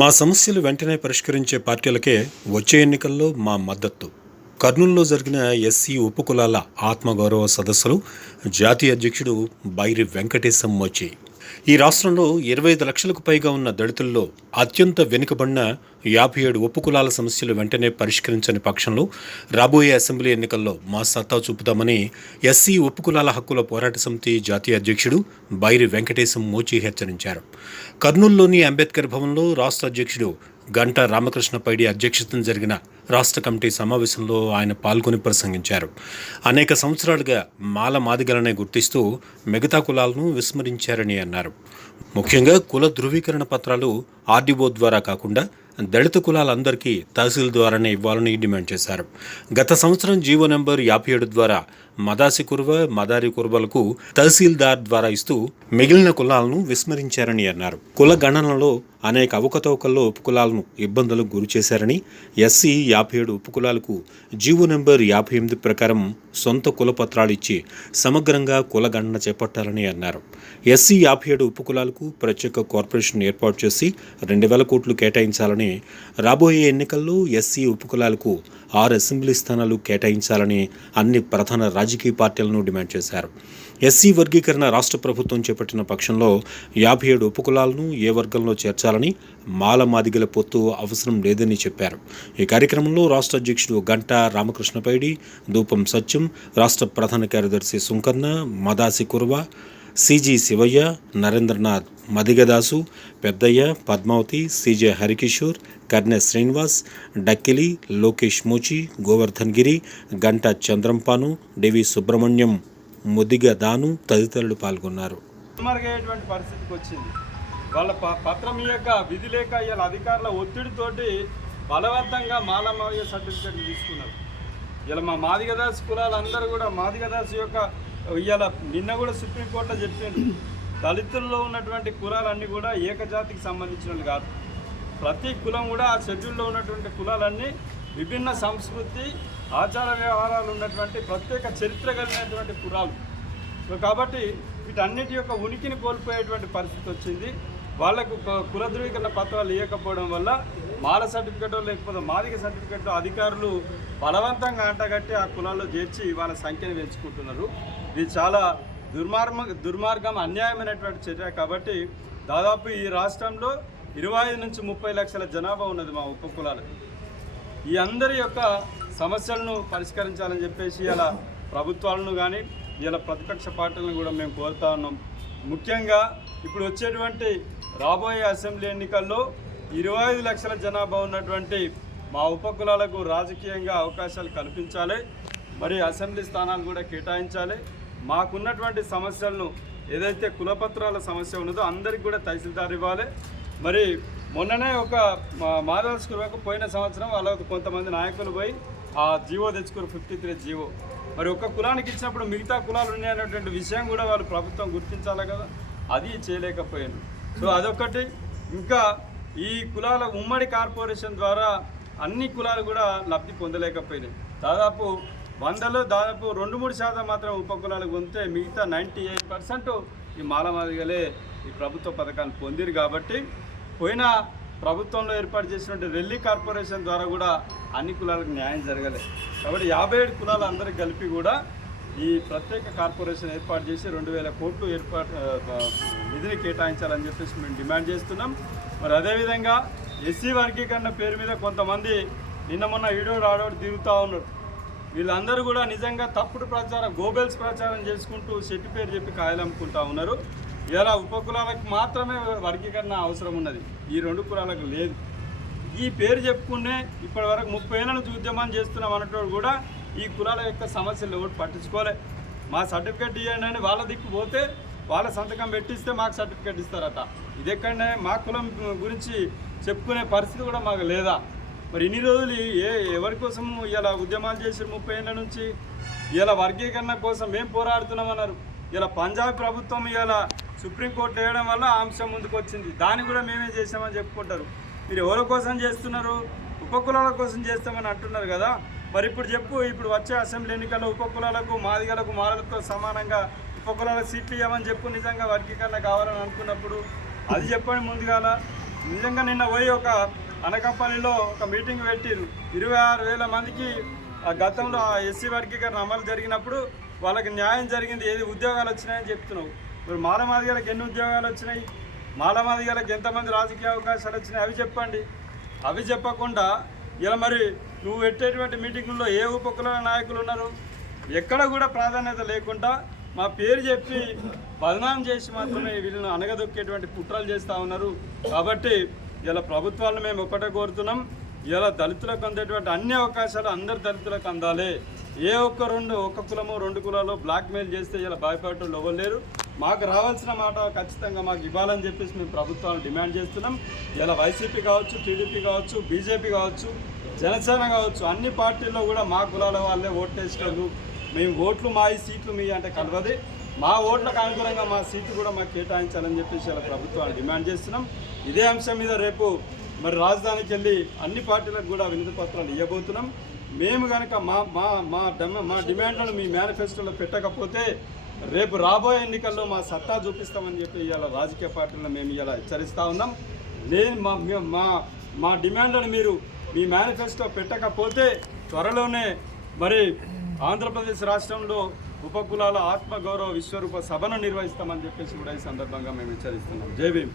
మా సమస్యలు వెంటనే పరిష్కరించే పార్టీలకే వచ్చే ఎన్నికల్లో మా మద్దతు. కర్నూలులో జరిగిన ఎస్సీ ఉపకులాల ఆత్మగౌరవ సదస్సులు జాతీయ అధ్యక్షుడు బైరి వెంకటేశం మోచి ఈ రాష్ట్రంలో ఇరవై ఐదు లక్షలకు పైగా ఉన్న దళితుల్లో అత్యంత వెనుకబడిన యాభై ఏడు ఉపకులాల సమస్యలు వెంటనే పరిష్కరించని పక్షంలో రాబోయే అసెంబ్లీ ఎన్నికల్లో మా సత్తా చూపుతామని ఎస్సీ ఉపకులాల హక్కుల పోరాట సమితి జాతీయ అధ్యక్షుడు బైరి వెంకటేశం మోచి హెచ్చరించారు. కర్నూలులోని అంబేద్కర్ భవన్లో రాష్ట్ర అధ్యక్షుడు గంటా రామకృష్ణ పైడి అధ్యక్షతన జరిగిన రాష్ట్ర కమిటీ సమావేశంలో ఆయన పాల్గొని ప్రసంగించారు. అనేక సంవత్సరాలుగా మాల మాదిగలనే గుర్తిస్తూ మిగతా కులాలను విస్మరించారని అన్నారు. ముఖ్యంగా కుల ధృవీకరణ పత్రాలు ఆర్డీఓ ద్వారా కాకుండా దళిత కులాలందరికీ తహసీల్ ద్వారానే ఇవ్వాలని డిమాండ్ చేశారు. గత సంవత్సరం జీవో నెంబర్ యాభై ఏడు ద్వారా మదాసి కుర్వ మదారి కుర్వలకు తహసీల్దార్ ద్వారా ఇస్తూ మిగిలిన కులాలను విస్మరించారని అన్నారు. కుల గణనలో అనేక అవకతవకల్లో ఉపకులాలను ఇబ్బందులకు గురి చేశారని ఎస్సీ యాభై ఏడు ఉపకులాలకు జీవో నెంబర్ యాభై ఎనిమిది ప్రకారం సొంత కుల పత్రాలు ఇచ్చి సమగ్రంగా కుల గణన చేపట్టాలని అన్నారు. ఎస్సీ యాభై ఏడు ఉపకులాలకు ప్రత్యేక కార్పొరేషన్ ఏర్పాటు చేసి రెండు వేల కోట్లు కేటాయించాలని రాబోయే ఎన్నికల్లో ఎస్సీ ఉపకులాలకు ఆరు అసెంబ్లీ స్థానాలు కేటాయించాలని అన్ని ప్రధాన రాజకీయ రాజకీయ పార్టీలను డిమాండ్ చేశారు. ఎస్సీ వర్గీకరణ రాష్ట్ర ప్రభుత్వం చేపట్టిన పక్షంలో యాభై ఏడు ఉపకులాలను ఏ వర్గంలో చేర్చాలని మాల మాదిగల పొత్తు అవసరం లేదని చెప్పారు. ఈ కార్యక్రమంలో రాష్ట్ర అధ్యక్షుడు గంటా రామకృష్ణపైడి ధూపం సత్యం రాష్ట్ర ప్రధాన కార్యదర్శి Sunkanna Madasi Kurva CG Shivayya Narendranath Madigadasu Peddayya Padmavathi C J Harikishore Karne Srinivas Dakkili Lokesh Muchi Govardhan Giri Ganta Chandrampanu D V Subrahmanyam Mudiga Danu తదితరులు పాల్గొన్నారు. పరిస్థితికి వచ్చింది. వాళ్ళ ప పత్రం యొక్క విధి లేక ఇవాళ అధికారుల ఒత్తిడితోటి బలవంతంగా మాలమయ్య సర్టిఫికేట్ తీసుకున్నారు. ఇలా మా మాదిగదాస్ కులాలందరూ కూడా మాదిగదాస్ యొక్క ఇవాళ నిన్న కూడా సుప్రీంకోర్టులో చెప్పింది దళితుల్లో ఉన్నటువంటి కులాలన్నీ కూడా ఏకజాతికి సంబంధించినవి కాదు. ప్రతి కులం కూడా ఆ షెడ్యూల్లో ఉన్నటువంటి కులాలన్నీ విభిన్న సంస్కృతి ఆచార వ్యవహారాలు ఉన్నటువంటి ప్రత్యేక చరిత్ర కలిగినటువంటి కులాలు. సో కాబట్టి వీటన్నిటి యొక్క ఉనికిని కోల్పోయేటువంటి పరిస్థితి వచ్చింది. వాళ్ళకు కుల ధృవీకరణ పత్రాలు ఇవ్వకపోవడం వల్ల మాల సర్టిఫికెట్ లేకపోతే మాదిక సర్టిఫికెట్ అధికారులు బలవంతంగా అంటగట్టి ఆ కులాల్లో చేర్చి వాళ్ళ సంఖ్యను పెంచుకుంటున్నారు. ఇది చాలా దుర్మార్గం దుర్మార్గం అన్యాయమైనటువంటి చర్య కాబట్టి దాదాపు ఈ రాష్ట్రంలో ఇరవై ఐదు నుంచి ముప్పై లక్షల జనాభా ఉన్నది మా ఉప కులాలకు ఈ అందరి యొక్క సమస్యలను పరిష్కరించాలని చెప్పేసి ఇలా ప్రభుత్వాలను కానీ ఇలా ప్రతిపక్ష పార్టీలను కూడా మేము కోరుతా ఉన్నాం. ముఖ్యంగా ఇప్పుడు వచ్చేటువంటి రాబోయే అసెంబ్లీ ఎన్నికల్లో ఇరవై ఐదు లక్షల జనాభా ఉన్నటువంటి మా ఉపకులాలకు రాజకీయంగా అవకాశాలు కల్పించాలి. మరి అసెంబ్లీ స్థానాలు కూడా కేటాయించాలి. మాకున్నటువంటి సమస్యలను ఏదైతే కులపత్రాల సమస్య ఉన్నదో అందరికి కూడా తహసీల్దార్ ఇవ్వాలి. మరి మొన్ననే ఒక మా- పోయిన సంవత్సరం వాళ్ళకు కొంతమంది నాయకులు పోయి ఆ జీవో తెచ్చుకోరు ఫిఫ్టీ త్రీ జీవో. మరి ఒక్క కులానికి ఇచ్చినప్పుడు మిగతా కులాలు ఉన్నాయనేటువంటి విషయం కూడా వాళ్ళు ప్రభుత్వం గుర్తించాలి కదా. అది చేయలేకపోయాను. సో అదొకటి ఇంకా ఈ కులాల ఉమ్మడి కార్పొరేషన్ ద్వారా అన్ని కులాలు కూడా లబ్ధి పొందలేకపోయినాయి. దాదాపు వందలో దాదాపు రెండు మూడు శాతం మాత్రం ఉప కులాలకు పొందితే మిగతా నైంటీ ఎయిట్ పర్సెంట్ ఈ మాలమాదిగలే ఈ ప్రభుత్వ పథకాన్ని పొందిరు కాబట్టి పోయిన ప్రభుత్వంలో ఏర్పాటు చేసినటువంటి రెల్లి కార్పొరేషన్ ద్వారా కూడా అన్ని కులాలకు న్యాయం జరగలేదు కాబట్టి యాభై ఏడు కులాలు అందరికి కలిపి కూడా ఈ ప్రత్యేక కార్పొరేషన్ ఏర్పాటు చేసి రెండు వేల కోట్లు ఏర్పాటు నిధిని కేటాయించాలని చెప్పేసి మేము డిమాండ్ చేస్తున్నాం. మరి అదేవిధంగా ఎస్సీ వర్గీకరణ పేరు మీద కొంతమంది నిన్న మొన్న ఈడో రాడోడు తిరుగుతూ ఉన్నారు. వీళ్ళందరూ కూడా నిజంగా తప్పుడు ప్రచారం గోబెల్స్ ప్రచారం చేసుకుంటూ చెట్టు పేరు చెప్పి కాయలు ఉన్నారు. ఇలా ఉపకులాలకు మాత్రమే వర్గీకరణ అవసరం ఉన్నది. ఈ రెండు కులాలకు లేదు. ఈ పేరు చెప్పుకునే ఇప్పటి వరకు ముప్పై ఏళ్ళ నుంచి ఉద్యమం చేస్తున్నాం అన్నట్టు కూడా ఈ కులాల యొక్క సమస్యలు ఎవరు పట్టించుకోలే. మా సర్టిఫికేట్ ఇవ్వండి అని వాళ్ళ దిక్కు పోతే వాళ్ళ సంతకం పెట్టిస్తే మాకు సర్టిఫికేట్ ఇస్తారట. ఇది ఎక్కడనే మా కులం గురించి చెప్పుకునే పరిస్థితి కూడా మాకు లేదా? మరి ఇన్ని రోజులు ఏ ఎవరి కోసం ఇలా ఉద్యమాలు చేసి ముప్పై ఏళ్ళ నుంచి? ఇలా వర్గీకరణ కోసం మేము పోరాడుతున్నామన్నారు. ఇలా పంజాబ్ ప్రభుత్వం ఇలా సుప్రీంకోర్టు వేయడం వల్ల అంశం ముందుకు వచ్చింది. దాన్ని కూడా మేమే చేసామని చెప్పుకుంటారు. మీరు ఎవరి కోసం చేస్తున్నారు? ఉపకులాల కోసం చేస్తామని అంటున్నారు కదా. మరి ఇప్పుడు చెప్పు ఇప్పుడు వచ్చే అసెంబ్లీ ఎన్నికల్లో ఉపకులాలకు మాదిగలకు మాలలతో సమానంగా ఉపకులాలకు సీట్లు ఇవ్వమని చెప్పు నిజంగా వర్గీకరణ కావాలని అనుకున్నప్పుడు. అది చెప్పండి ముందుగాల. నిజంగా నిన్న పోయి ఒక అనకాపల్లిలో ఒక మీటింగ్ పెట్టిరు ఇరవై ఆరు వేల మందికి ఆ గతంలో ఆ ఎస్సీ వర్గీకరణ అమలు జరిగినప్పుడు వాళ్ళకి న్యాయం జరిగింది ఏది ఉద్యోగాలు వచ్చినాయని చెప్తున్నావు. ఇప్పుడు మాలమాదిగలకు ఎన్ని ఉద్యోగాలు వచ్చినాయి? మాలమాదిగలకు ఎంతమంది రాజకీయ అవకాశాలు వచ్చినాయి? అవి చెప్పండి. అవి చెప్పకుండా ఇలా మరి నువ్వు పెట్టేటువంటి మీటింగుల్లో ఏ ఉపకుల నాయకులు ఉన్నారు? ఎక్కడ కూడా ప్రాధాన్యత లేకుండా మా పేరు చెప్పి బదనాం చేసి మాత్రమే వీళ్ళని అనగదొక్కేటువంటి కుట్రలు చేస్తూ ఉన్నారు. కాబట్టి ఇలా ప్రభుత్వాలను మేము ఒక్కటే కోరుతున్నాం. ఇలా దళితులకు అందేటువంటి అన్ని అవకాశాలు అందరు దళితులకు అందాలి. ఏ ఒక్క రెండు ఒక్క కులము రెండు కులాలు బ్లాక్మెయిల్ చేస్తే ఇలా భయపడటం ఇవ్వలేరు మాకు రావాల్సిన మాట ఖచ్చితంగా మాకు ఇవ్వాలని చెప్పేసి మేము ప్రభుత్వాలు డిమాండ్ చేస్తున్నాం. ఇలా వైసీపీ కావచ్చు టీడీపీ కావచ్చు బీజేపీ కావచ్చు జనసేన కావచ్చు అన్ని పార్టీల్లో కూడా మా కులాల వాళ్ళే ఓటేసుకోరు మేము ఓట్లు మా ఈ సీట్లు మీ అంటే కలవది. మా ఓట్లకు అనుగుణంగా మా సీట్లు కూడా మాకు కేటాయించాలని చెప్పేసి ఇలా ప్రభుత్వాన్ని డిమాండ్ చేస్తున్నాం. ఇదే అంశం మీద రేపు మరి రాజధానికి వెళ్ళి అన్ని పార్టీలకు కూడా వినతి పత్రాలు ఇవ్వబోతున్నాం. మేము కనుక మా మా మా డెమ- మా డిమాండ్లను మీ మేనిఫెస్టోలో పెట్టకపోతే రేపు రాబోయే ఎన్నికల్లో మా సత్తా చూపిస్తామని చెప్పి ఇవాళ రాజకీయ పార్టీలను మేము ఇలా హెచ్చరిస్తూ ఉన్నాం. నేను మా మా మా డిమాండ్లను మీరు మీ మేనిఫెస్టో పెట్టకపోతే త్వరలోనే మరి ఆంధ్రప్రదేశ్ రాష్ట్రంలో ఉపకులాల ఆత్మగౌరవ విశ్వరూప సభను నిర్వహిస్తామని చెప్పేసి కూడా ఈ సందర్భంగా మేము హెచ్చరిస్తున్నాం. జై భీమ్.